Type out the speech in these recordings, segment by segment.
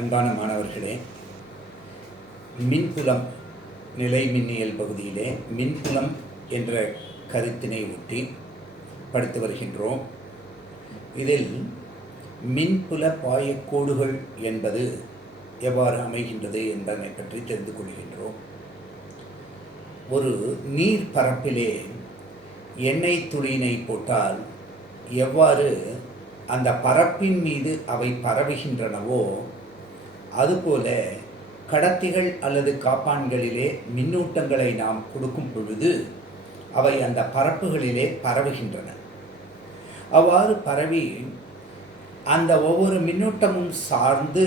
அன்பான மாணவர்களே, மின்புலம் நிலை மின்னியல் பகுதியிலே மின்புலம் என்ற கருத்தினை ஒட்டி படித்து வருகின்றோம். இதில் மின்புல பாயக்கோடுகள் என்பது எவ்வாறு அமைகின்றது என்பதை பற்றி தெரிந்து கொள்கின்றோம். ஒரு நீர் பரப்பிலே எண்ணெய் துளியினை போட்டால் எவ்வாறு அந்த பரப்பின் மீது அவை பரவுகின்றனவோ அதுபோல கடத்திகள் அல்லது காப்பான்களிலே மின்னூட்டங்களை நாம் கொடுக்கும் பொழுது அவை அந்த பரப்புகளிலே பரவுகின்றன. அவ்வாறு பரவி அந்த ஒவ்வொரு மின்னூட்டமும் சார்ந்து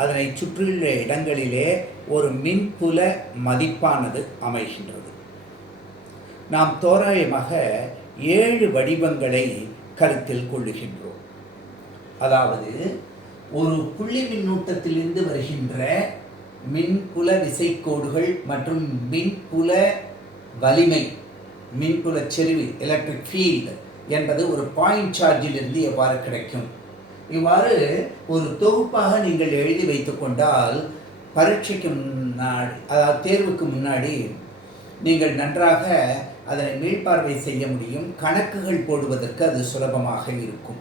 அதனை சுற்றியுள்ள இடங்களிலே ஒரு மின்புல மதிப்பானது அமைகின்றது. நாம் தோராயமாக 7 வடிவங்களை கருத்தில் கொள்ளுகின்றோம். அதாவது ஒரு புள்ளி மின்னூட்டத்திலிருந்து வருகின்ற மின்புல விசைக்கோடுகள் மற்றும் மின்புல வலிமை, மின்புல செறிவு, எலக்ட்ரிக் ஃபீல்டு என்பது ஒரு பாயிண்ட் சார்ஜிலிருந்து எவ்வாறு கிடைக்கும். இவ்வாறு ஒரு தொகுப்பாக நீங்கள் எழுதி வைத்து கொண்டால் பரீட்சைக்கு முன்னாடி, அதாவது தேர்வுக்கு முன்னாடி நீங்கள் நன்றாக அதனை மீள்பார்வை செய்ய முடியும். கணக்குகள் போடுவதற்கு அது சுலபமாக இருக்கும்.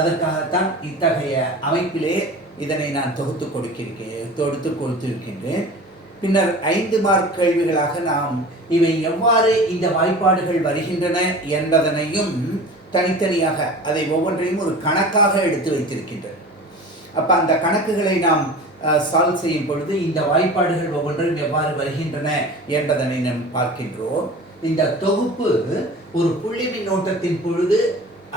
அதற்காகத்தான் இத்தகைய அமைப்பிலே இதனை நான் தொகுத்து கொடுத்திருக்கின்றேன். பின்னர் 5 மார்க் கேள்விகளாக நாம் இவை எவ்வாறு இந்த வாய்ப்பாடுகள் வருகின்றன என்பதனையும் தனித்தனியாக அதை ஒவ்வொன்றையும் ஒரு கணக்காக எடுத்து வைத்திருக்கின்றேன். அப்போ அந்த கணக்குகளை நாம் சால்வ் செய்யும் பொழுது இந்த வாய்ப்பாடுகள் ஒவ்வொன்றும் எவ்வாறு வருகின்றன என்பதனை நாம் பார்க்கின்றோம். இந்த தொகுப்பு ஒரு புள்ளி மின்னோட்டத்தின் பொழுது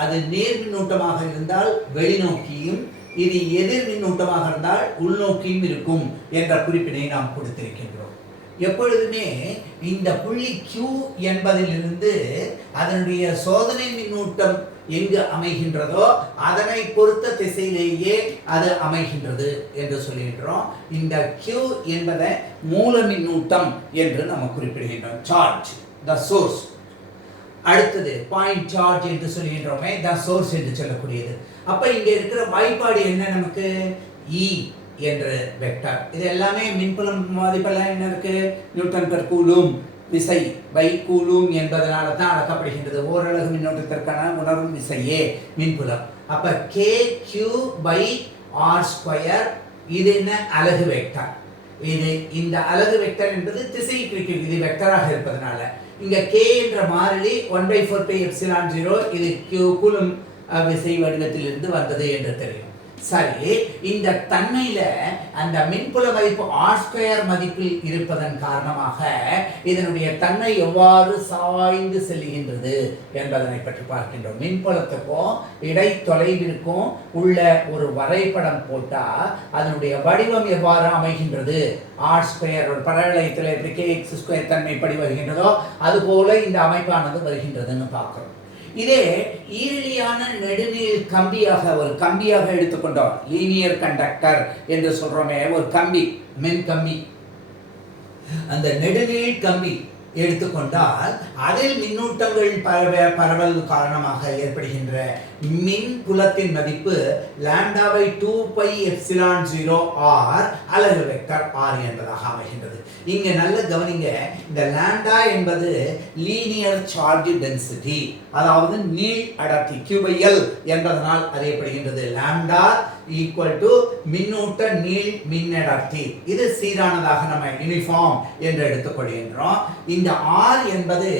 அது நேர் மின்னூட்டமாக இருந்தால் வெளிநோக்கியும், இது எதிர் மின்னூட்டமாக இருந்தால் உள்நோக்கியும் இருக்கும் என்ற குறிப்பினை நாம் கொடுத்திருக்கின்றோம். எப்பொழுதுமே இந்த புள்ளி Q என்பதிலிருந்து அதனுடைய சோதனை மின்னூட்டம் எங்கு அமைகின்றதோ அதனை பொறுத்த திசையிலேயே அது அமைகின்றது என்று சொல்லுகின்றோம். இந்த Q என்பதை மூல மின்னூட்டம் என்று நம்ம குறிப்பிடுகின்றோம். Charge, the source. அடுத்தது பாயிண்ட் சார்ஜ் என்று சொல்லுகின்றோமே, த சோர்ஸ் என்று சொல்லக்கூடியது. அப்ப இங்க இருக்கிற வாய்ப்பாடு என்ன? நமக்கு E என்ற வெக்டர். இது எல்லாமே மின்புலம் மதிப்பெல்லாம் என்ன இருக்கு? நியூட்டன் பெர் கூலும் விசை பை கூலும் என்பதனால தான் அளக்கப்படுகின்றது. ஓரலகு மின்னோட்டத்திற்கான உணரும் விசையே மின்புலம். அப்ப KQ/r². இது என்ன? அலகு வெக்டர். இது இந்த அலகு வெக்டர் என்பது திசையை குறிக்கும். இது வெக்டராக இருப்பதனால இங்க k என்ற மாறிலி 1/4πε0 இது கூலும் விசை வடிவத்திலிருந்து வந்தது என்று தெரியும். சரி, இந்த தன்மையில அந்த மின்புல மதிப்பு r² மதிப்பில் இருப்பதன் காரணமாக இதனுடைய தன்மை எவ்வாறு சாய்ந்து செல்கின்றது என்பதனை பற்றி பார்க்கின்றோம். மின்புலத்துக்கும் இடைத்தொலைவிற்கும் உள்ள ஒரு வரைபடம் போட்டா அதனுடைய வடிவம் எவ்வாறு அமைகின்றது, r², ஒரு பரவளையத்தில் எப்படி kx² தன்மைப்படி வருகின்றதோ அதுபோல இந்த அமைப்பானது வருகின்றதுன்னு பார்க்கிறோம். இதே ஈரலியான நெடுநீள் கம்பியாக, ஒரு கம்பியாக எடுத்துக்கொண்டோம், லீனியர் கண்டக்டர் என்று சொல்றோமே, ஒரு கம்பி, மின் கம்பி, அந்த நெடுநீள் கம்பி எடுத்துக்கொண்டால் அதில் மின்னூட்டங்கள் பரவல் காரணமாக ஏற்படுகின்ற மின் புலத்தின் மதிப்பு λ/2πε0r அலகு வெக்டர் r என்பதாக அமைகின்றது. இங்க நல்ல கவனிங்க, இந்த லாம்டா என்பது லீனியர் சார்ஜ் டென்சிட்டி, அதாவது நீள் அடர்த்தி, Q/L என்பதனால் அறியப்படுகின்றது. லாம்டா ஈக்குவல் டு மின்னூட்ட நீள் மின்னடர்த்தி. இது சீரானதாக நம்ம யூனிஃபார்ம் என்று எடுத்துக்கொள்கின்றோம். இந்த R என்பது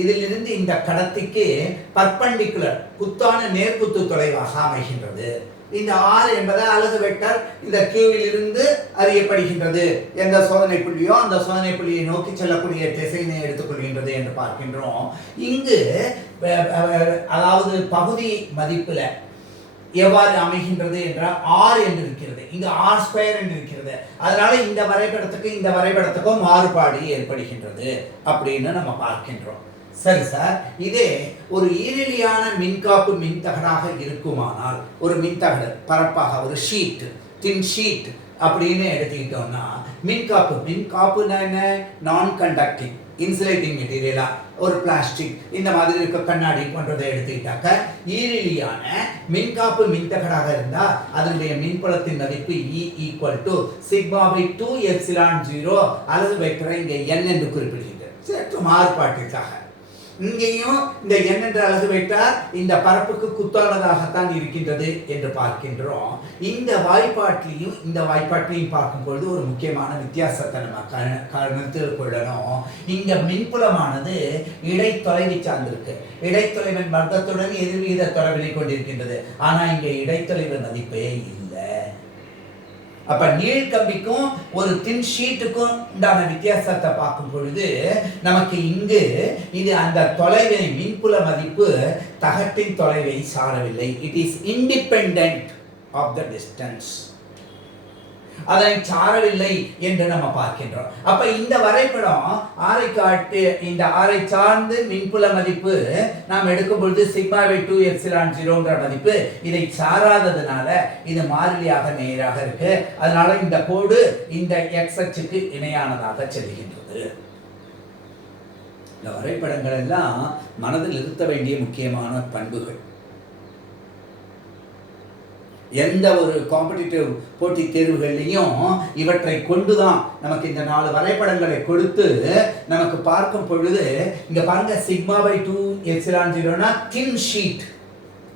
இதிலிருந்து இந்த கடத்திக்கு பர்பெண்டிகுலர், குத்தான நேர்குத்து தொலைவாக அமைகின்றது. இந்த R என்பது அலகு வெக்டர் இந்த Q-விலிருந்து அறியப்படுகின்றது. எந்த சோதனை புள்ளியோ அந்த சோதனை புள்ளியை நோக்கி செல்லக்கூடிய திசையினை எடுத்துக்கொள்கின்றது என்று பார்க்கின்றோம். இங்கு அதாவது பகுதி மதிப்புல எவ்வாறு அமைகின்றது என்றால் R என்று இருக்கிறது, இங்க r² என்று இருக்கிறது. அதனால இந்த வரைபடத்துக்கு இந்த வரைபடத்துக்கும் மாறுபாடு ஏற்படுகின்றது அப்படின்னு நம்ம பார்க்கின்றோம். சரி சார், இதே ஒரு ஈரலியான மின்காப்பு மின்தகடாக இருக்குமானால், ஒரு மின்தகடு பரப்பாக ஒரு ஷீட், தின் ஷீட் அப்படின்னு எடுத்துக்கிட்டோம்னா மின்காப்பு, மின்காப்புனா என்ன? நான் கண்டக்டிங். இன்சுலேட்டிங் மெட்டீரியலா ஒரு பிளாஸ்டிக் இந்த மாதிரி இருக்க கண்ணாடி போன்றதை எடுத்துக்கிட்டாக்க ஈரிலியான மின்காப்பு மின்தகடாக இருந்தால் அதனுடைய மின்புலத்தின் மதிப்பு E ஈக்குவல் டு σ/2ε0 அல்லது வெக்டரை இங்கே n என்று குறிப்பிடுகின்றது. சற்று மாறுபாட்டிற்காக இங்கேயும் இந்த n என்ற அலகு வெக்டார் இந்த பரப்புக்கு குத்தானதாகத்தான் இருக்கின்றது என்று பார்க்கின்றோம். இந்த வாய்ப்பாட்டிலையும் இந்த வாய்ப்பாட்டிலையும் பார்க்கும் பொழுது ஒரு முக்கியமான வித்தியாசத்தை நம்ம கருத்தில் கொள்ளணும். இங்க மின்புலமானது இடைத்தொலைவை சார்ந்திருக்கு. இடைத்தொலைவின் வர்க்கத்துடன் எதிர்விகித தொடர்பினை கொண்டிருக்கின்றது. ஆனா இங்க இடைத்தொலைவு மதிப்பே இல்லை. அப்ப நீள் கம்பிக்கும் ஒரு தின் ஷீட்டுக்கும் உண்டான வித்தியாசத்தை பார்க்கும் பொழுது நமக்கு இங்கு இது அந்த தொலைவினை மின்புல மதிப்பு தகட்டின் தொலைவை சாரவில்லை. It is independent of the distance. அதனை சாரவில்லை என்று நம்ம பார்க்கின்றோம். அப்ப இந்த வரைபடம் இந்த ஆரை சார்ந்து மின்புல மதிப்பு நாம் எடுக்கும் பொழுது σ/2ε0 மதிப்பு இதை சாராததுனால இது மாறிலியாக நேராக இருக்கு. அதனால இந்த கோடு இந்த x அச்சுக்கு இணையானதாக செல்கின்றது. இந்த வரைபடங்கள் எல்லாம் மனதில் இருத்த வேண்டிய முக்கியமான பண்புகள். எந்த ஒரு காம்படிட்டிவ் போட்டி தேர்வுகள்லையும் இவற்றை கொண்டுதான் நமக்கு இந்த 4 வரைபடங்களை கொடுத்து நமக்கு பார்க்கும் பொழுது இங்க பாருங்க σ/2ε0 தின் ஷீட்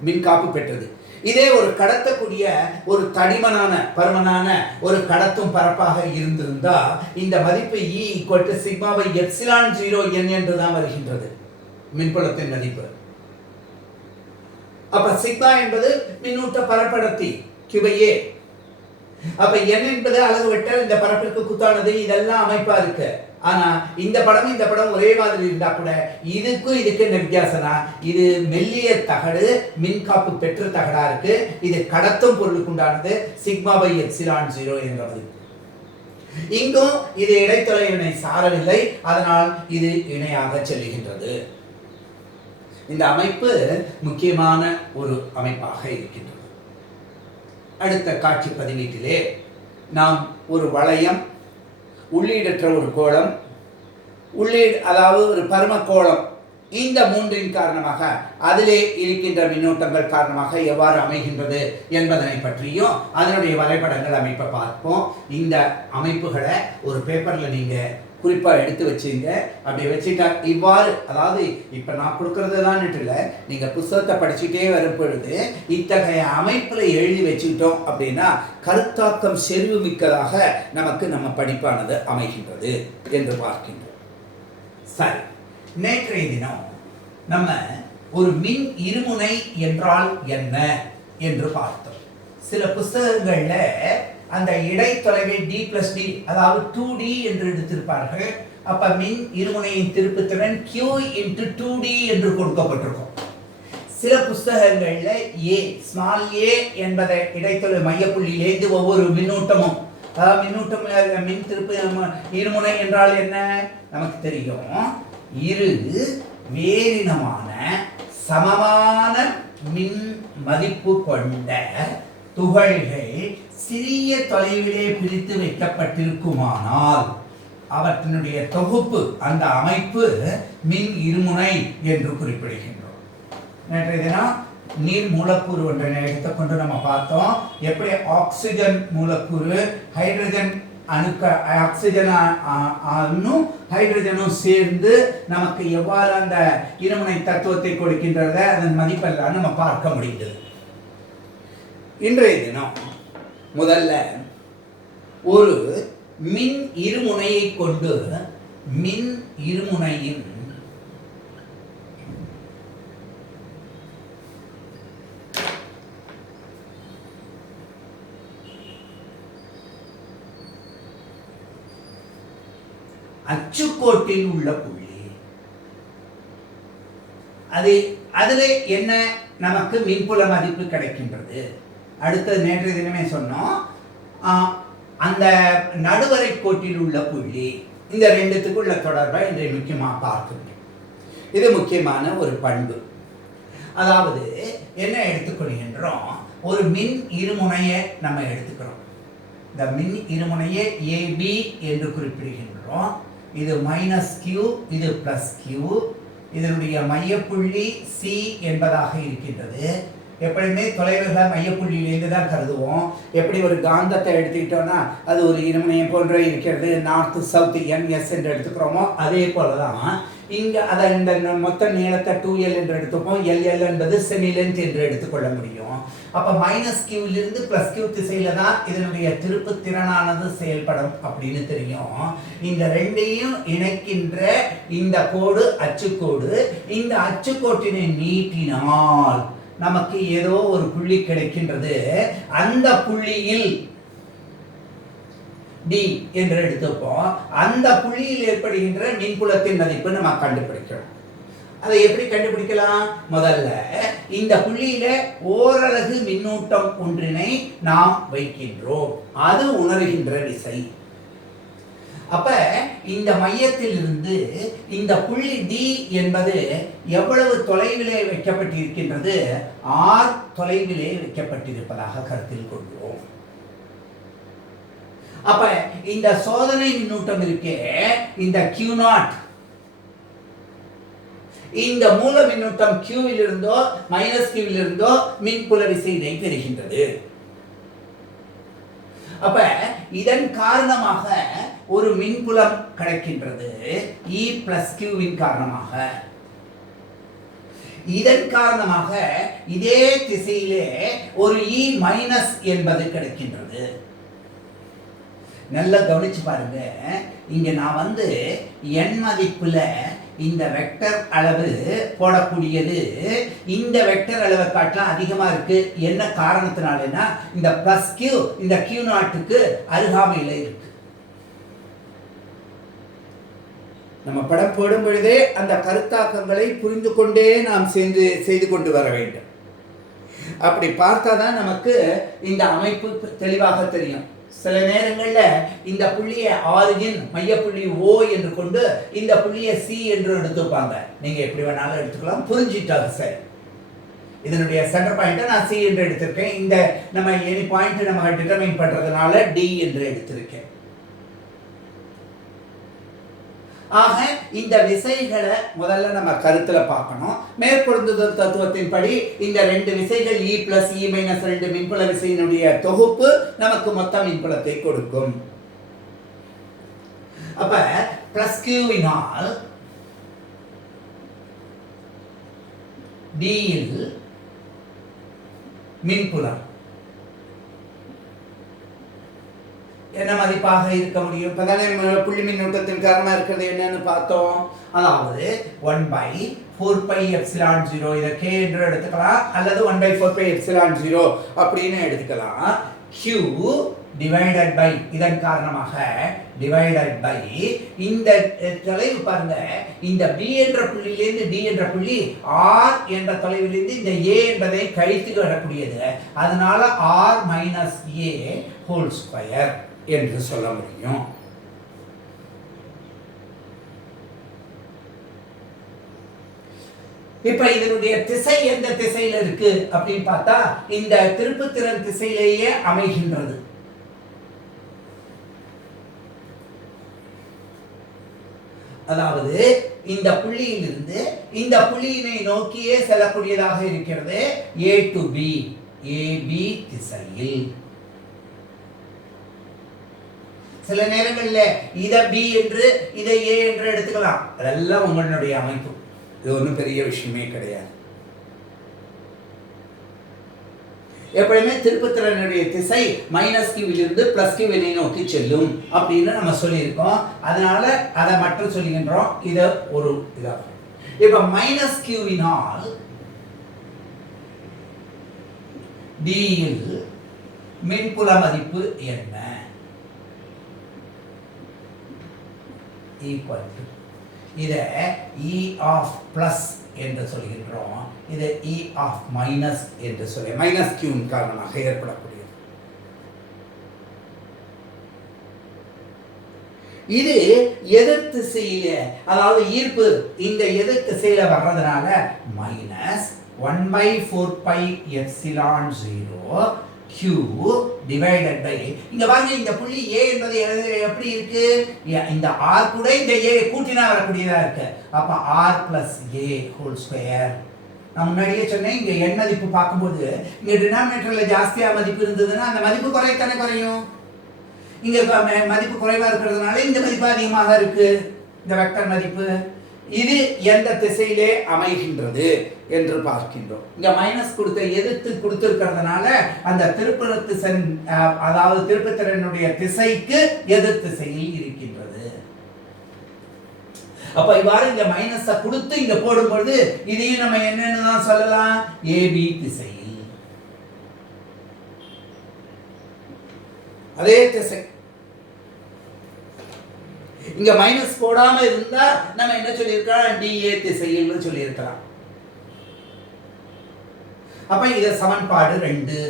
மின்காப்பு பெற்றது. இதே ஒரு கடத்தக்கூடிய ஒரு தடிமனான பருமனான ஒரு கடத்தும் பரப்பாக இருந்திருந்தா இந்த மதிப்பு E ஈக்குவல் டு σ/ε0n என்று தான் வருகின்றது மின்புலத்தின் மதிப்பு. அப்ப சிக்மா என்பது மின்னூட்ட பரப்படர்த்தி Q/A. அப்ப n என்பது அலகு வெக்டர் இந்த பரப்பிற்கு குத்தானது. இதெல்லாம் அமைப்பா இருக்கு. ஆனா இந்த படம் ஒரே மாதிரி இருந்தா கூட இதுக்கும் இதுக்கு என்ன வித்தியாசம்னா இது மெல்லிய தகடு மின்காப்பு பெற்ற தகடா இருக்கு. இது கடத்தும் பொருளுக்கு உண்டானது σ/ε0 என்ற மதிப்பு. இங்கும் இது இடைத்தொலைவினை சாரவில்லை. அதனால் இது இணையாக செல்கின்றது. இந்த அமைப்பு முக்கியமான ஒரு அமைப்பாக இருக்கின்றது. அடுத்த காட்சி பதிவீட்டிலே நாம் ஒரு வளையம், உள்ளீடற்ற ஒரு கோளம், அதாவது ஒரு பரும கோளம், இந்த மூன்றின் காரணமாக அதிலே இருக்கின்ற மின்னோட்டங்கள் காரணமாக எவ்வாறு அமைகின்றது என்பதனை பற்றியும் அதனுடைய வரைபடங்கள் அமைப்பை பார்ப்போம். இந்த அமைப்புகளை ஒரு பேப்பரில் நீங்கள் குறிப்பாக எடுத்து வச்சுங்க. அப்படி வச்சுட்டா இவ்வாறு, அதாவது இப்போ நான் கொடுக்கறதுதான் இல்லை, நீங்கள் புத்தகத்தை படிச்சுட்டே வரும் பொழுது இத்தகைய அமைப்பில் எழுதி வச்சுக்கிட்டோம் அப்படின்னா கருத்தாக்கம் செறிவு மிக்கதாக நமக்கு நம்ம படிப்பானது அமைகின்றது என்று பார்க்கின்றோம். சரி, நேற்றைய தினம் நம்ம ஒரு மின் இருமுனை என்றால் என்ன என்று பார்த்தோம். சில புத்தகங்களில் அந்த இடைத்தொலைவை d+d, அதாவது 2d என்று எடுத்திருப்பார்கள். அப்ப மின் இருமுனையின் திருப்புத்திறன் Q/2d என்று கொடுக்கப்பட்டிருக்கும். சில புத்தகங்கள்ல a என்பதை இடைத்தொலை மையப்புள்ளியிலேந்து ஒவ்வொரு மின்னூட்டமும், மின்னூட்டம் மின் திருப்பு இருமுனை என்றால் என்ன நமக்கு தெரியும். இரு வேரினமான சமமான மின் மதிப்பு கொண்ட துகள்கள் சிறிய தொலைவிலே பிரித்து வைக்கப்பட்டிருக்குமானால் அவற்றினுடைய தொகுப்பு, அந்த அமைப்பு மின் இருமுனை என்று குறிப்பிடுகின்றோம். நேற்றைய தினம் நீர் மூலக்கூறு ஒன்றை எடுத்துக்கொண்டு நம்ம பார்த்தோம். எப்படி ஆக்சிஜன் மூலக்கூறு ஹைட்ரஜன் ஆக்சிஜனும் ஹைட்ரஜனும் சேர்ந்து நமக்கு எவ்வாறு அந்த இருமுனை தத்துவத்தை கொடுக்கின்றத, அதன் மதிப்பெல்லாம் நம்ம பார்க்க முடிந்தது. இன்றைய தினம் முதல்ல ஒரு மின் இருமுனையை கொண்டு மின் இருமுனையின் அச்சுக்கோட்டில் உள்ள புள்ளி, அதிலே என்ன நமக்கு மின்புல மதிப்பு கிடைக்கின்றது. அடுத்தது நேற்றைய தினமே சொன்னோம், அந்த நடுவரை கோட்டில் உள்ள புள்ளி, இந்த ரெண்டுத்துக்குள்ள தொடர்பை இன்றைய முக்கியமாக பார்க்கணும். இது முக்கியமான ஒரு பண்பு. அதாவது என்ன எடுத்துக்கொள்கின்றோம், ஒரு மின் இருமுனையை நம்ம எடுத்துக்கிறோம். இந்த மின் இருமுனையை AB என்று குறிப்பிடுகின்றோம். இது மைனஸ் கியூ, இது பிளஸ் கியூ. இதனுடைய மையப்புள்ளி சி என்பதாக இருக்கின்றது. எப்படியுமே தொலைவுகளை மையப்புள்ளியிலேருந்து தான் கருதுவோம். எப்படி ஒரு காந்தத்தை எடுத்துக்கிட்டோம்னா அது ஒரு இருமுனையம் போன்ற இருக்கிறது, நார்த்து சவுத் என்எஸ் என்று எடுத்துக்கிறோமோ அதே போல தான் இங்கே அதை இந்த மொத்த நீளத்தை 2L என்று எடுத்துப்போம். LL என்பது செமி லென்த் என்று எடுத்துக்கொள்ள முடியும். அப்போ மைனஸ் கியூவிலிருந்து பிளஸ் கியூ திசையில தான் இதனுடைய திருப்பு திறனானது செயல்படும் அப்படின்னு தெரியும். இந்த ரெண்டையும் இணைக்கின்ற இந்த கோடு அச்சுக்கோடு, இந்த அச்சுக்கோட்டினை நீட்டினால் நமக்கு ஏதோ ஒரு புள்ளி கிடைக்கின்றது. அந்த புள்ளியில் D என்று எடுத்துப்போம். அந்த புள்ளியில் ஏற்படுகின்ற மின்புலத்தின் மதிப்பு நம்ம கண்டுபிடிக்கிறோம். அதை எப்படி கண்டுபிடிக்கலாம்? முதல்ல இந்த புள்ளியில ஓரலகு மின்னூட்டம் ஒன்றினை நாம் வைக்கின்றோம். அது உணர்கின்ற விசை. அப்ப இந்த மையத்திலிருந்து இந்த புள்ளி D என்பது எவ்வளவு தொலைவிலே வைக்கப்பட்டிருக்கின்றது? R தொலைவிலே வைக்கப்பட்டிருப்பதாக கருத்தில் கொள்வோம். அப்ப இந்த சோதனை மின்னூட்டம் இருக்கே, இந்த Q0, இந்த மூல மின்னூட்டம் Q வில் இருந்தோ மைனஸ் Q வில் இருந்தோ மின்புல விசையினை பெறுகின்றது. அப்ப இதன் காரணமாக ஒரு மின்புலம் கிடைக்கின்றது E பிளஸ் Q வின் காரணமாக. இதன் காரணமாக இதே திசையிலே ஒரு E மைனஸ் என்பது கிடைக்கின்றது. நல்லா கவனிச்சு பாருங்க. இங்க நான் n மதிப்புல இந்த வெக்டர் அளவு போடக்கூடியது இந்த வெக்டர் அளவை காட்டலாம் அதிகமா இருக்கு. என்ன காரணத்தினாலனா இந்த பிளஸ் கியூ இந்த Q0க்கு அருகாமையில் இருக்கு. நம்ம படம் போடும் பொழுதே அந்த கருத்தாக்கங்களை புரிந்து கொண்டே நாம் செய்து கொண்டு வர வேண்டும். அப்படி பார்த்தாதான் நமக்கு இந்த அமைப்பு தெளிவாக தெரியும். சில நேரங்களில் இந்த புள்ளியை ஆரிஜின் மையப்புள்ளி O என்று கொண்டு இந்த புள்ளியை C என்று எடுத்துப்பாங்க. நீங்க எப்படி வேணாலும் எடுத்துக்கலாம், புரிஞ்சிட்டாங்க. சரி, இதனுடைய சென்டர் பாயிண்ட்டை நான் C என்று எடுத்திருக்கேன். இந்த நம்ம எனி பாயிண்ட் நம்ம டிட்டர்மைன் பண்றதுனால D என்று எடுத்திருக்கேன். ஆக இந்த விசைகளை முதல்ல நம்ம கருத்துல பார்க்கணும். மேற்பொருந்துதல் தத்துவத்தின்படி இந்த ரெண்டு விசைகள் E பிளஸ் E மைனஸ் 2 மின்புல விசையினுடைய தொகுப்பு நமக்கு மொத்த மின்புலத்தை கொடுக்கும். அப்ப பிளஸ் கியூவினால் D இல் மின்புலம் என்ன மதிப்பாக இருக்க முடியும்? இப்பதானே புள்ளி மின்னூட்டத்தின் காரணமா இருக்கிறது என்னன்னு பார்த்தோம். அதாவது 1/4πε0 இதை k என்று எடுத்துக்கலாம், அல்லது 1/4πε0 அப்படின்னு எடுத்துக்கலாம். Q டிவைடட் பை இதன் காரணமாக டிவைடட் பை இந்த தொலைவு பாருங்க, இந்த B என்ற புள்ளியிலிருந்து D என்ற புள்ளி R என்ற தொலைவிலிருந்து இந்த A என்பதை கழித்து வரக்கூடியது. அதனால R minus A whole square என்று சொல்ல முடியும். இப்ப இதனுடைய திசை எந்த திசையில இருக்கு அப்படின்னு பார்த்தா இந்த திருப்புத்திறன் திசையிலேயே அமைகின்றது. அதாவது இந்த புள்ளியிலிருந்து இந்த புள்ளியினை நோக்கியே செல்லக்கூடியதாக இருக்கிறது A to B, AB திசையில். சில நேரங்களில் இதை B என்று இதை A என்று எடுத்துக்கலாம். அதெல்லாம் உங்களுடைய அமைப்பு, இது ஒன்றும் பெரிய விஷயமே கிடையாது. எப்பவுமே திருப்புத்திறனுடைய திசை மைனஸ் கியூவிலிருந்து பிளஸ் கியூவினை நோக்கி செல்லும் அப்படின்னு நம்ம சொல்லியிருக்கோம். அதனால அதை மட்டும் சொல்லுகின்றோம். இது ஒரு இதாக. இப்ப மைனஸ் கியூவினால் டியில் மின்புல மதிப்பு என்ன? ஈக்குவல் டு இதை E ஆஃப் பிளஸ் என்று சொல்கின்றோம், இது E ஆஃப் மைனஸ் என்று சொல்லி மைனஸ் கியூன் காரணமாக ஏற்படக்கூடியது. இது எதிர் திசையில, அதாவது ஈர்ப்பு இந்த எதிர் திசையில வர்றதுனால மைனஸ் 1/4πε0 q divided by இங்க பாருங்க இந்த புள்ளி a என்பது எப்படி இருக்கு இந்த r கூட இந்த a கூட்டினா வரக்கூடியதா இருக்கு அப்ப r plus a whole square நான் முன்னாடியே சொன்னேன் இங்க n மதிப்பு பார்க்கும்போது இங்க டினாமினேட்டர்ல ஜாஸ்தியா மதிப்பு இருந்ததுன்னா அந்த மதிப்பு குறையும் இங்க மதிப்பு குறைவா இருக்கிறதுனால இந்த மதிப்பு அதிகமாக இருக்கு இந்த வெக்டர் மதிப்பு இது எந்த திசையிலே அமைகின்றது என்று பார்க்கின்றோம் இங்க மைனஸ் எதிர்த்து கொடுத்திருக்கிறதுனால அந்த அதாவது திருப்புத்திறனுடைய திசைக்கு எதிர் திசையில் இருக்கின்றது அப்ப இவ்வாறு இங்க மைனஸ கொடுத்து இங்க போடும்போது இதையும் நம்ம என்னன்னு தான் சொல்லலாம் ஏபி திசையில் அதே திசை இங்க மைனஸ் போடாம இருந்தா நம்ம என்ன சொல்லியிருக்கலாம் DA திசையில் சொல்லியிருக்கலாம் அப்ப இத சமன்பாடு 2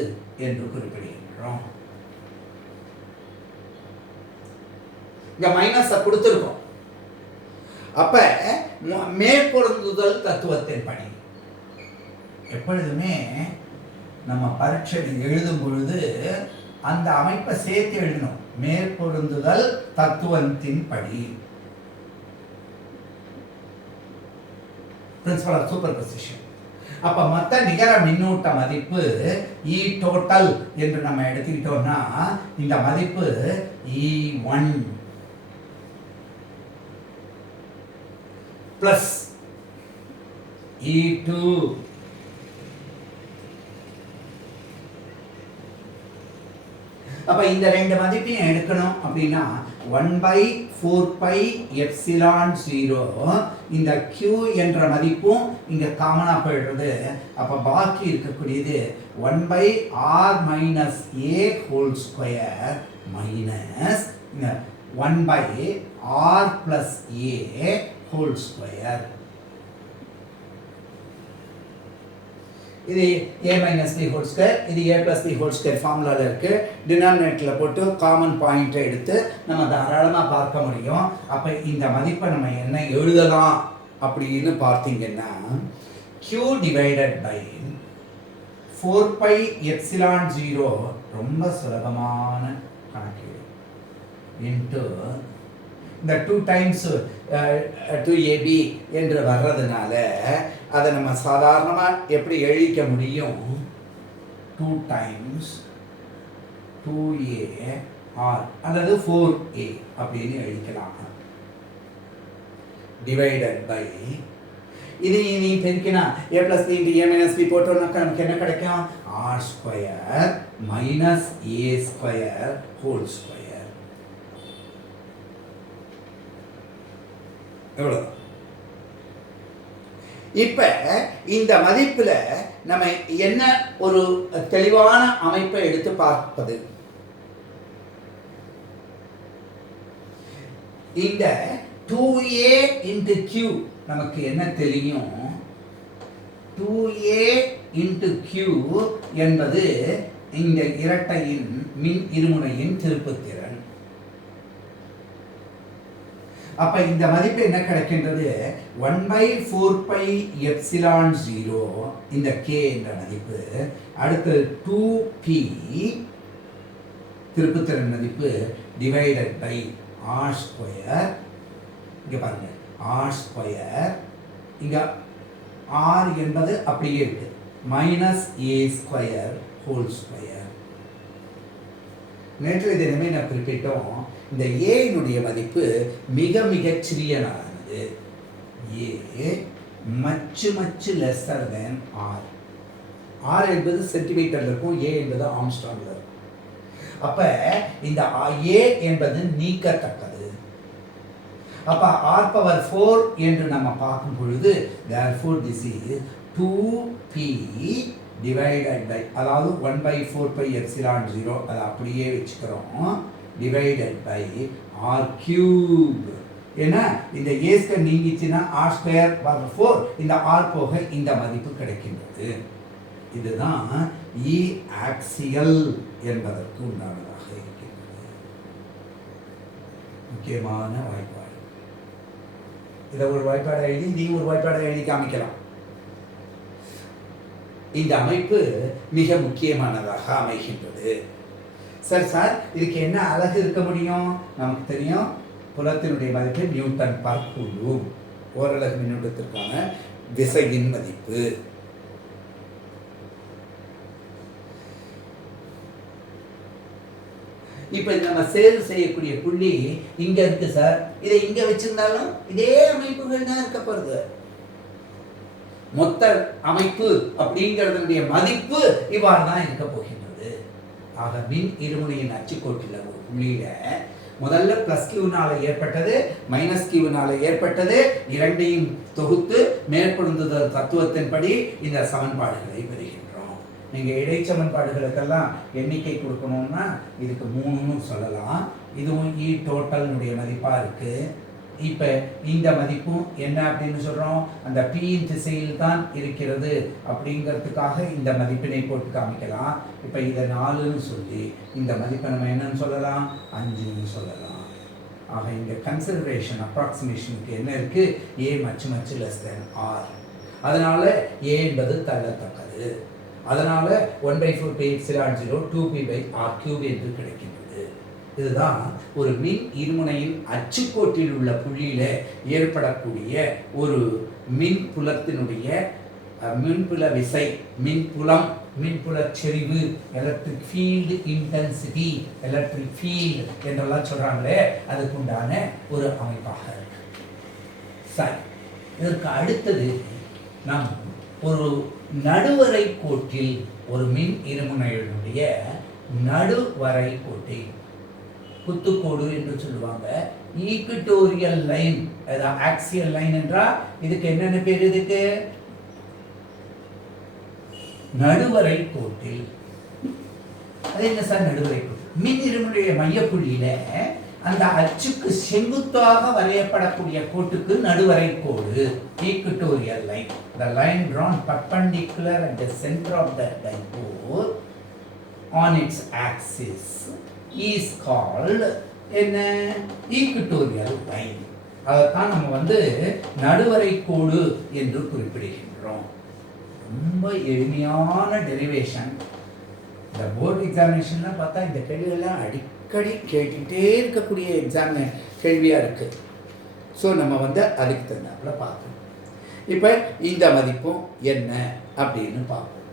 என்று குறிப்பிடுகிறோம் இங்க மைனஸ் கொடுத்திருக்கோம் அப்ப மேற்பொருந்துதல் தத்துவத்தின் படி எப்பொழுதுமே நம்ம பரீட்சை எழுதும் பொழுது அந்த அமைப்பை சேர்த்து எழுதணும் மேற்பொருந்துதல் தத்துவத்தின் படி பிரின்சிபல் ஆஃப் சூப்பர்பொசிஷன் அப்ப மொத்த நிகர மின்னூட்ட மதிப்பு E total என்று நம்ம எடுத்துக்கிட்டோம்னா இந்த மதிப்பு E1 plus E2 அப்ப இந்த ரெண்டு மதிப்பையும் எடுக்கணும் அப்படின்னா 1/4 pi epsilon 0 இந்த q என்ற மதிப்பும் இங்க காமனா போயிடுறது அப்ப பாக்கி இருக்கக்கூடியது 1/r minus a whole square minus 1/r plus a whole square இது a minus b whole square இது a plus b whole square ஃபார்முலால இருக்கு டினாமினேட்டர்ல போட்டு காமன் பாயிண்ட் எடுத்து நம்ம தாராளமா பார்க்க முடியும் அப்ப இந்த மதிப்பை நம்ம என்ன எழுதலாம் அப்படின்னு பார்த்தீங்கன்னா q divided by 4 pi epsilon 0 ரொம்ப சுலபமான கணக்கீடு into இந்த 2 times 2ab என்று வர்றதுனால அதை நம்ம சாதாரணமா எப்படி எழுதிக்க முடியும் 2 times 2a r அல்லது 4a அப்படின்னு எழுதிக்கலாம் divided by இது நீ பெருக்கினா a plus b into a minus b போட்டோம்னா நமக்கு என்ன கிடைக்கும் r square minus a square whole square எவ்வளவு இப்ப இந்த மதிப்புல நம்ம என்ன ஒரு தெளிவான அமைப்பை எடுத்து பார்ப்பது இந்த 2a into q நமக்கு என்ன தெரியும் 2a into q என்பது இந்த இரட்டையின் மின் இருமுனையின் திருப்புத்திறன் அப்ப இந்த மதிப்பு என்ன கிடைக்கின்றது 1/4 pi epsilon 0 இந்த k என்ற மதிப்பு அடுத்து 2p திருப்புத்திறன் மதிப்பு divided by r square இங்க பாருங்க r square இங்க r என்பது அப்படியே இருக்கு minus a square whole square நேற்று தினமே நான் குறிப்பிட்டோம் இந்த a னுடைய மதிப்பு மிக மிக சிறியதானது a much lesser than r r என்பது சென்டிமீட்டர்ல இருக்கும் a என்பது ஆம்ஸ்ட்ராங்ல இருக்கும் அப்ப இந்த a என்பது நீக்கத்தக்கது அப்ப r power 4 என்று நம்ம பார்க்கும் பொழுது therefore this is 2p divided by அதாவது 1/4 pi epsilon 0 அதை அப்படியே வெச்சுக்கிறோம் divided by r cube ஏன்னா இந்த a ஸ்கொயர் நீங்கிச்சுன்னா r ஸ்கொயர் பவர் 4 இந்த r போக இந்த மதிப்பு கிடைக்கின்றது இதுதான் e axial என்பதற்கு உண்டானதாக இருக்கின்றது முக்கியமான வாய்ப்பாடு இதை ஒரு வாய்ப்பாடு எழுதி நீ ஒரு வாய்ப்பாடு எழுதி காமிக்கலாம் இந்த அமைப்பு மிக முக்கியமானதாக அமைகின்றது. சார் சார் இதுக்கு என்ன அழகு இருக்க முடியும்? நமக்கு தெரியும், புலத்தினுடைய மதிப்பு நியூட்டன் பர் கூலும், ஓரலகு மின்னூட்டத்திற்கான விசையின் மதிப்பு. இப்ப நம்ம தேர்வு செய்யக்கூடிய புள்ளி இங்க இருக்கு சார். இதை இங்க வச்சிருந்தாலும் இதே அமைப்புகள் தான் இருக்க போறது. மொத்த அமைப்பு அப்படிங்கிறதுடைய மதிப்பு இவ்வாறு தான் இருக்க போகின்றது. ஆக மின் இருமுனையின் அச்சுக்கோட்டில் ஒரு புள்ளியில முதல்ல பிளஸ் கியூனால ஏற்பட்டது, மைனஸ் கியூனால ஏற்பட்டது, இரண்டையும் தொகுத்து மேற்பொருந்துதல் தத்துவத்தின்படி இந்த சமன்பாடுகளை பெறுகின்றோம். நீங்க இடைச்சமன்பாடுகளுக்கெல்லாம் எண்ணிக்கை கொடுக்கணும்னா இதுக்கு 3ன்னு சொல்லலாம். இதுவும் இ டோட்டல்னுடைய மதிப்பா இருக்கு. இப்ப இந்த மதிப்பும் என்ன அப்படின்னு சொல்றோம், அந்த பியின் திசையில் தான் இருக்கிறது அப்படிங்கிறதுக்காக இந்த மதிப்பினை போட்டு காமிக்கலாம். இப்ப இதை 4ன்னு சொல்லி இந்த மதிப்பை நம்ம என்னன்னு சொல்லலாம், 5ன்னு சொல்லலாம். ஆக இங்க கன்சிடரேஷன் அப்ராக்சிமேஷனுக்கு என்ன இருக்கு, ஏ மச் லெஸ் தென் ஆர். அதனால ஏ என்பது தள்ளத்தக்கது. அதனால 1/4 π ε0 2p/r³ என்று கிடைக்கின்றது. இதுதான் ஒரு மின் இருமுனையின் அச்சுக்கோட்டில் உள்ள புள்ளியில ஏற்படக்கூடிய ஒரு மின் புலத்தினுடைய மின்புல விசை, மின்புலம், மின்புல செறிவு, electric field intensity, electric field என்றெல்லாம் சொல்றாங்களே, அதுக்கு உண்டான ஒரு அமைப்பாக இருக்கு. சரி, இதற்கு அடுத்தது நாம் ஒரு நடுவரை கோட்டில், ஒரு மின் இருமுனையினுடைய நடுவரை கோட்டில், குத்துக்கோடு என்று சொல்லுவாங்க, ஈக்வட்டோரியல் லைன், ஆக்சியல் லைன் என்றால் இதுக்கு என்னென்ன பேர், இதுக்கு நடுவரை கோட்டில். அது என்ன சார் நடுவரை கோட்டில்? மின் இருமுனைய மையப்புள்ளியில அந்த அச்சுக்கு செங்குத்தாக வரையப்படக்கூடிய கோட்டுக்கு நடுவரை கோடு, equatorial line. The line drawn perpendicular at the center of the dipole on its axis is called என்ன, ஈக்வட்டோரியல் லைன். அதைத்தான் நம்ம நடுவரை கோடு என்று குறிப்பிடுகின்றோம். ரொம்ப எளிமையான டெரிவேஷன். இந்த போர்டு எக்ஸாமினேஷன்ல பார்த்தா இந்த கேள்விகள்லாம் அடிக்கடி கேட்டுக்கிட்டே இருக்கக்கூடிய கேள்வியா இருக்கு. ஸோ நம்ம அதுக்கு தகுந்தாப்புல பார்ப்போம். இப்போ இந்த மதிப்பும் என்ன அப்படின்னு பார்ப்போம்.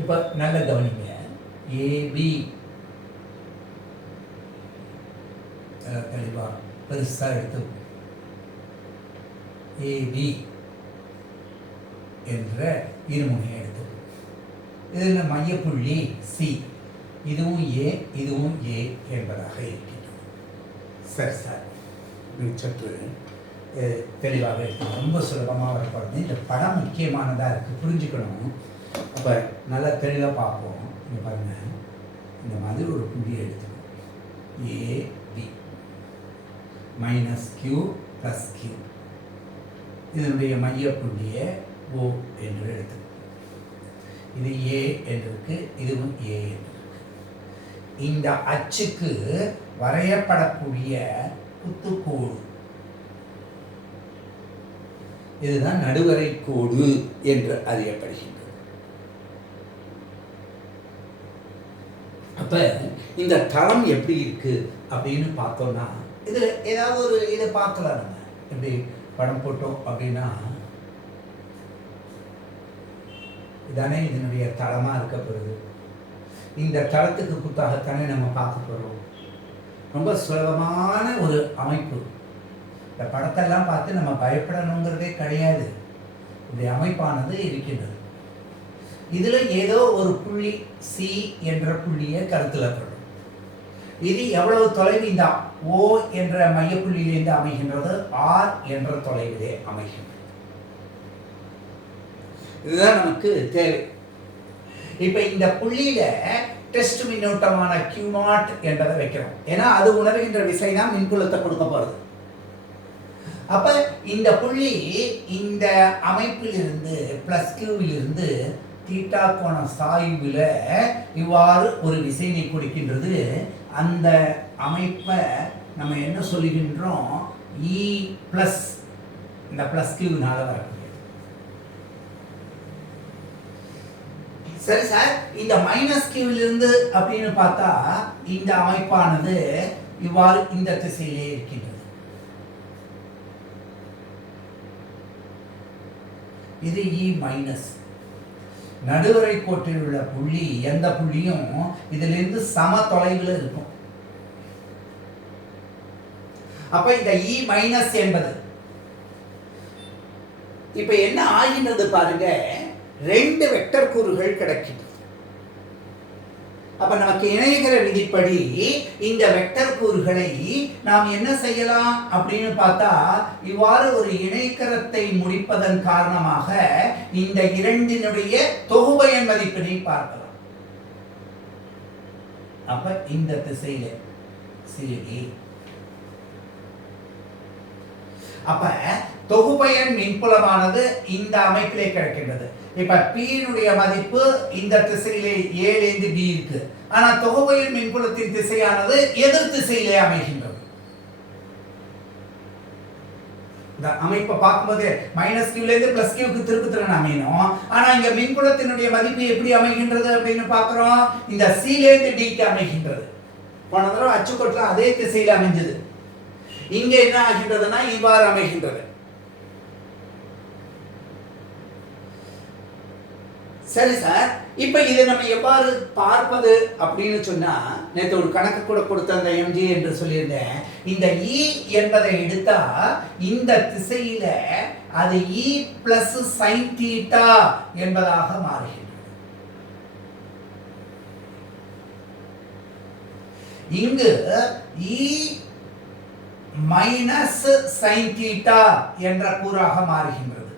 இப்போ நல்ல கவனிங்க, ஏபி தெளிவா பெருசா எடுத்து ஏபி என்ற இருமுனையை எடுத்து, இதில் மையப்புள்ளி சி, இதுவும் ஏ இதுவும் ஏ என்பதாக இருக்கின்றது. சரி சார், சற்று தெளிவாக இருக்கு, ரொம்ப சுலபமாக வரப்படுது. இந்த படம் முக்கியமானதாக இருக்குது, புரிஞ்சுக்கணும். அப்போ நல்லா தெளிவாக பார்ப்போம். இங்கே பாருங்கள், இந்த மாதிரி ஒரு புள்ளியை எடுத்துக்கணும், AB minus Q plus Q, இதனுடைய மையப்புள்ளியை ஓ என்று எடுத்துக்கணும். இது ஏ என்றிருக்கு, இதுவும் ஏ என்று இருக்கு. இந்த அச்சுக்கு வரையப்படக்கூடிய குத்துக்கோடு, இதுதான் நடுவரை கோடு என்று அறியப்படுகின்றது. அப்ப இந்த தளம் எப்படி இருக்கு அப்படின்னு பார்த்தோம்னா, இதுல ஏதாவது ஒரு இதை பார்க்கலாம். நம்ம எப்படி படம் போட்டோம் அப்படின்னா, இதானே இதனுடைய தளமா இருக்கப்படுது. இந்த தளத்துக்கு குத்தாகத்தானே நம்ம பார்க்க போறோம். ரொம்ப சுலபமான ஒரு அமைப்பு. இந்த படத்தெல்லாம் பார்த்து நம்ம பயப்படணுங்கிறதே கிடையாது. இந்த அமைப்பானது இருக்கின்றது. இதுல ஏதோ ஒரு புள்ளி சி என்ற புள்ளியை கருத்துல கொள்ளும். இது எவ்வளவு தொலைவு இந்த ஓ என்ற மையப்புள்ளியிலிருந்து அமைகின்றது, ஆர் என்ற தொலைவிலே அமைகின்றது. இதுதான் நமக்கு தேவை. இப்ப இந்த புள்ளியில டெஸ்ட் மின்னோட்டமான Q0 என்பதை வைக்கிறோம். ஏன்னா அது உணர்கின்ற விசை தான் மின்புலத்தை கொடுக்க போறது. அப்ப இந்த புள்ளி இந்த அமைப்பிலிருந்து பிளஸ் கியூவிலிருந்து தீட்டா கோண சாய்வுல இவ்வாறு ஒரு விசையினை கொடுக்கின்றது. அந்த அமைப்பை நம்ம என்ன சொல்லுகின்றோம், இ பிளஸ், இந்த பிளஸ் கியூனால வரக்கூடிய சரி சார், இந்த மைனஸ் கியூவிலிருந்து அப்படின்னு பார்த்தா இந்த அமைப்பானது இவ்வாறு இந்த திசையிலே இருக்கின்றது. இது E மைனஸ். நடுவரை கோட்டில் உள்ள புள்ளி எந்த புள்ளியும் இதிலிருந்து சம தொலைவில் இருக்கும். அப்ப இந்த E மைனஸ் என்பது இப்ப என்ன ஆகின்றது பாருங்க, 2 வெக்டர் கூறுகள் கிடைக்கின்றது. அப்ப நமக்கு இணைகர விதிப்படி இந்த வெக்டர் கூறுகளை நாம் என்ன செய்யலாம் அப்படின்னு பார்த்தா, இவ்வாறு ஒரு இணைகரத்தை முடிப்பதன் காரணமாக இந்த இரண்டினுடைய தொகுபயன் மதிப்பினை பார்க்கலாம். அப்ப இந்த திசையில CD, அப்ப தொகுபயன் மின்புலமானது இந்த அமைப்பிலே கிடைக்கின்றது. இப்ப P மதிப்பு இந்த திசையிலே A லேந்து B இருக்கு. ஆனா தொகுபயன் மின்புலத்தின் திசையானது எதிர் திசையிலே அமைகின்றது. இந்த அமைப்பை பார்க்கும்போது மைனஸ் Q லேந்து பிளஸ் Qக்கு திருப்புத்திறன் அமையணும். ஆனா இங்க மின்புலத்தினுடைய மதிப்பு எப்படி அமைகின்றது அப்படின்னு பார்க்கிறோம். இந்த C லேந்து Dக்கு அமைகின்றது. போன தடவை அச்சுக்கோட்டில் அதே திசையில அமைஞ்சது. இங்க என்ன ஆகின்றதுன்னா இவ்வாறு அமைகின்றது. சரி சார், இப்ப இதை நம்ம எவ்வாறு பார்ப்பது அப்படின்னு சொன்னா, நேற்று ஒரு கணக்கு கூட கொடுத்த அந்த MG என்று சொல்லியிருந்தேன். இந்த E என்பதை எடுத்தா இந்த திசையில அது E பிளஸ் sin தீட்டா என்பதாக மாறுகின்றது. இங்கு E மைனஸ் sin தீட்டா என்ற கூறாக மாறுகின்றது.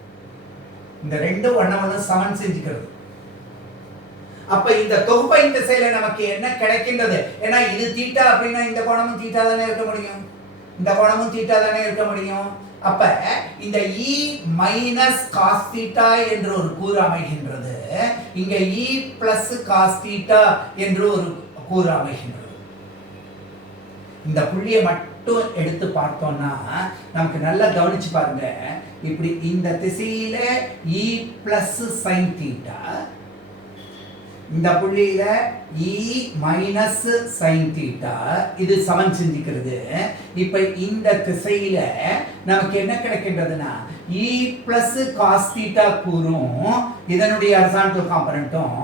இந்த ரெண்டு ஒண்ணு சமன் செஞ்சுக்கிறது. அப்ப இந்த தொகுபயன் திசையில நமக்கு என்ன கிடைக்கின்றது? ஏன்னா இது தீட்டா அப்படின்னா இந்த கோணமும் தீட்டா தானே இருக்க முடியும், இந்த கோணமும் தீட்டா தானே இருக்க முடியும். அப்ப இந்த E மைனஸ் காஸ் தீட்டா என்று ஒரு கூறு அமைகின்றது. இங்க E பிளஸ் காஸ் தீட்டா என்று ஒரு கூறு அமைகின்றது. இந்த புள்ளியை மட்டும் எடுத்து பார்த்தோம்னா நமக்கு நல்லா கவனிச்சு பாருங்க. இப்படி இந்த திசையில E பிளஸ் sin தீட்டா, இந்த புள்ளியில E மைனஸ் sin தீட்டா, இது சமன் செஞ்சுக்கிறது. இப்ப இந்த திசையில நமக்கு என்ன கிடைக்கின்றதுன்னா E பிளஸ் காஸ் தீட்டா கூறும் இதனுடைய ஹரிசாண்டல் காம்பனன்ட்டும்,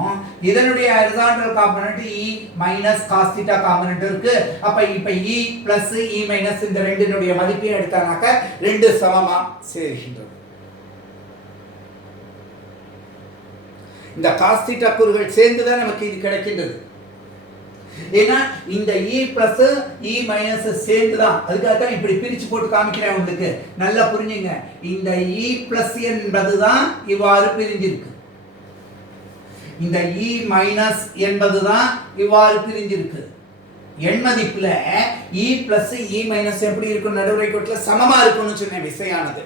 இதனுடைய horizontal component E minus cos theta component இருக்கு. அப்ப இப்ப E பிளஸ் E மைனஸ் இந்த ரெண்டினுடைய மதிப்பையும் எடுத்தானாக்க ரெண்டு சமமா சேர்கின்றது. இந்த காஸ் தீட்டா கூறுகள் சேர்ந்துதான் நமக்கு இது கிடைக்கின்றது. ஏன்னா இந்த E பிளஸ் E மைனஸ் சேர்ந்துதான், அதுக்காக தான் இப்படி பிரிச்சு போட்டு காமிக்கிறேன் உங்களுக்கு. நல்லா புரிஞ்சுங்க. இந்த E பிளஸ் என்பதுதான் இவ்வாறு பிரிஞ்சிருக்கு, இந்த E மைனஸ் என்பதுதான் இவ்வாறு பிரிஞ்சிருக்கு. எண் மதிப்புல E பிளஸ் E மைனஸ் எப்படி இருக்கும், நடுவரை கோட்டில் சமமா இருக்கும்னு சொன்ன விசையானது.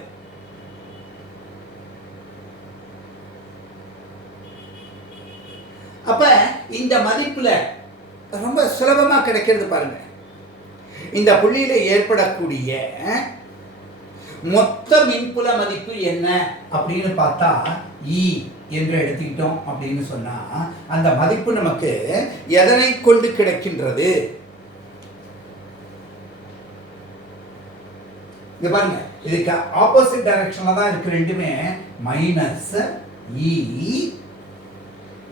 அப்ப இந்த மதிப்புல ரொம்ப சுலபமா கிடைக்கிறது பாருங்க. இந்த புள்ளியில ஏற்படக்கூடிய மொத்த மின்புல மதிப்பு என்ன அப்படின்னு பார்த்தா E என்று எடுத்துக்கிட்டோம் அப்படின்னு சொன்னா அந்த மதிப்பு நமக்கு எதனை கொண்டு கிடைக்கின்றது? இங்க பாருங்க, இதுக்கு ஆப்போசிட் டைரக்ஷன்ல தான் இருக்கு ரெண்டுமே. மைனஸ் E,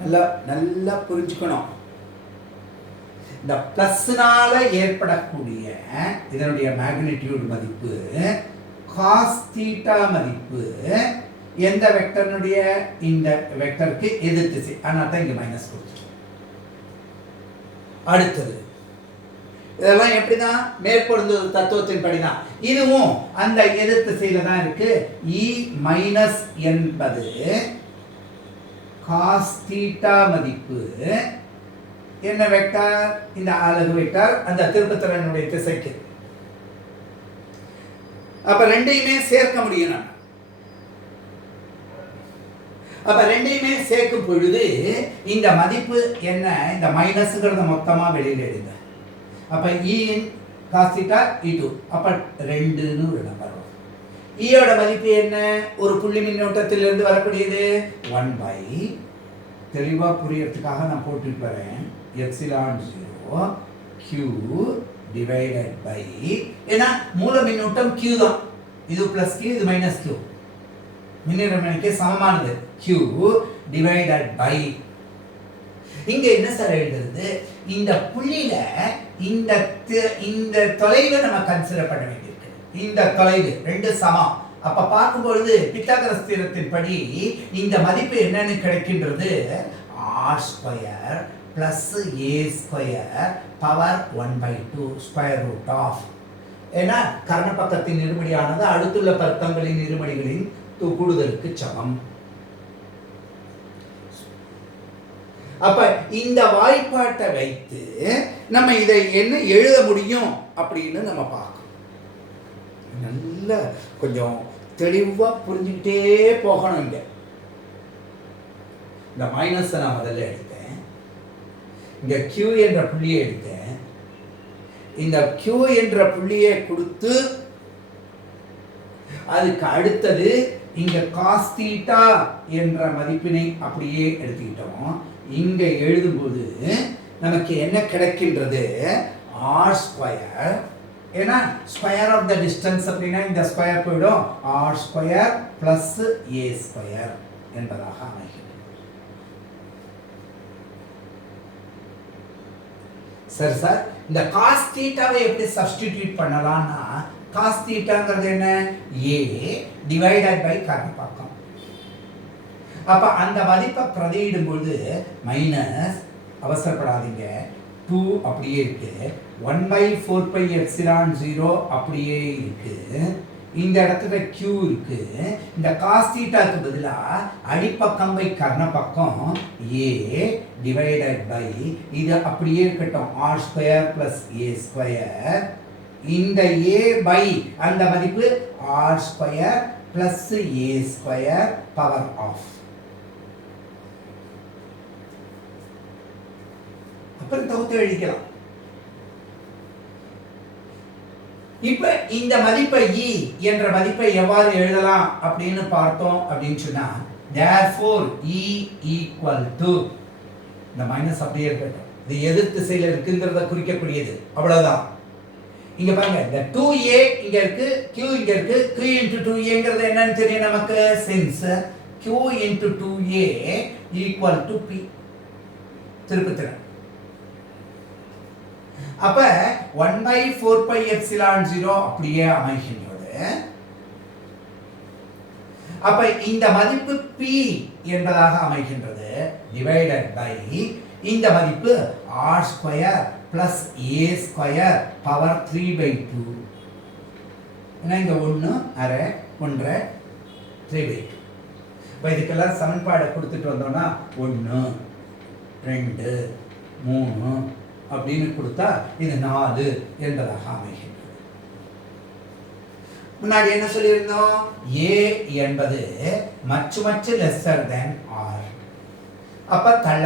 நல்லா புரிஞ்சுக்கணும். இந்த பிளஸ்னால ஏற்படக்கூடிய இதனுடைய மேக்னிடியூட் மதிப்பு காஸ் தீட்டா மதிப்பு எந்த வெக்டர்னுடைய, இந்த வெக்டருக்கு எதிர் திசை, அதனால தான் இங்க மைனஸ் கொடுத்து. அடுத்தது இதெல்லாம் எப்படிதான் மேற்பொருந்த தத்துவத்தின் படிதான். இதுவும் அந்த எதிர் திசையில தான் இருக்கு. E மைனஸ் என்பது காஸ் தீட்டா மதிப்பு என்ன வெக்டார், இந்த அலகு வெக்டார் அந்த திருப்புத்திறனுடைய திசைக்கு. அப்ப ரெண்டையுமே சேர்க்க முடியும். நான் அப்ப ரெண்டையுமே சேர்க்கும் பொழுது இந்த மதிப்பு என்ன, இந்த மைனஸ்ங்கிறத மொத்தமா வெளியில எடுங்க. அப்ப E இன் காஸ் தீட்டா E2, அப்ப 2ன்னு ஒரு நம்பர் வரும். ஈயோட மதிப்பு என்ன, ஒரு புள்ளி மின்னோட்டத்திலிருந்து வரக்கூடியது 1/, தெளிவாக புரியறதுக்காக நான் போட்டுட்டு வரேன். எப்சிலான் 0 Q டிவைடட் பை, ஏன்னா மூல மின்னூட்டம் Q தான். இது பிளஸ் Q, இது மைனஸ் Q. மின்னிறமணிக்கு சமமானது. Q டிவைடட் பை, இங்க என்ன சார் எழுதுறது? இந்த புள்ளியில இந்த தொலைவை நம்ம கன்சிடர் பண்ண வேண்டியிருக்கு. இந்த தொலைவு ரெண்டு சமம். அப்ப பார்க்கும்பொழுது பித்தாகரஸ் தியரத்தின்படி இந்த மதிப்பு என்னன்னு கிடைக்கின்றது? R square plus a square power 1/2 square root of. ஏன்னா கர்ண பக்கத்தின் இருமடியானது அடுத்துள்ள பக்கங்களின் இருமடிகளின் கூடுதலுக்கு சமம். அப்ப இந்த வாய்ப்பாட்டை வைத்து நம்ம இதை என்ன எழுத முடியும் அப்படின்னு நம்ம பார்க்கணும். நல்ல கொஞ்சம் தெளிவா புரிஞ்சுக்கிட்டே போகணும். இந்த மைனஸ் நான் முதல்ல எடுத்தேன், இங்க Q என்ற புள்ளியை எடுத்தேன். இந்த Q என்ற புள்ளியை கொடுத்து அதுக்கு அடுத்தது இங்க cos θ என்ற மதிப்பினை அப்படியே எடுத்துக்கிட்டோம். இங்க எழுதும்போது நமக்கு என்ன கிடைக்கின்றது? r ஸ்கொயர், ஏன்னா ஸ்கொயர் ஆஃப் த டிஸ்டன்ஸ் அப்படின்னா இந்த ஸ்கொயர் போயிடும். r square plus a square என்பதாக அமைகிறது. சரி சார், இந்த cos θவை எப்படி சப்ஸ்டிடியூட் பண்ணலாம்னா, cos θங்கிறது என்ன? a டிவைடட் பை கர்ணப்பக்கம். அப்ப அந்த மதிப்பை பிரதியிடும் பொழுது மைனஸ், அவசரப்படாதீங்க, 2 அப்படியே இருக்கு, 1/4 எப்சிலான் 0 அப்படியே இருக்கு. இந்த இடத்துல Q இருக்கு. இந்த cos θக்கு பதிலா அடிப்பக்கம் பை கர்ணப்பக்கம் a டிவைடட் பை, இது அப்படியே இருக்கட்டும், r square plus a square. இந்த a பை அந்த மதிப்பு r square plus a square power of. அப்புறம் தொகுத்து எழுதிக்கலாம். இப்ப இந்த மதிப்பை E என்ற மதிப்பை எவ்வாறு எழுதலாம் அப்படின்னு பார்த்தோம் அப்படின்னு சொன்னா, therefore E equal to, இந்த மைனஸ் அப்படியே இருக்கட்டும், இது எதிர் திசையில இருக்குங்கிறத குறிக்கக்கூடியது, அவ்வளவுதான். இங்க பாருங்க, இந்த 2a இங்க இருக்கு, q இங்க இருக்கு, q into 2aங்கிறது என்னன்னு தெரியும் நமக்கு. since q into 2a equal to p. திருப்பி அப்ப 1/4 எப்சிலான் 0 அப்படியே அமைகின்றது. அப்ப இந்த மதிப்பு p என்பதாக அமைகின்றது. டிவைடட் பை இந்த மதிப்பு r square plus a square power 3/2. ஏன்னா இங்க 1 அரை 1 3/2. இப்போ இதுக்கெல்லாம் சமன்பாடை கொடுத்துட்டு வந்தோம்னா 1 2 3 அப்படின்னு கொடுத்தா இது 4 என்பதாக அமைகின்றது. முன்னாடி என்ன சொல்லியிருந்தோம்? a என்பது மச்சு லெஸ்ஸர் தென் r. அப்ப தள்ள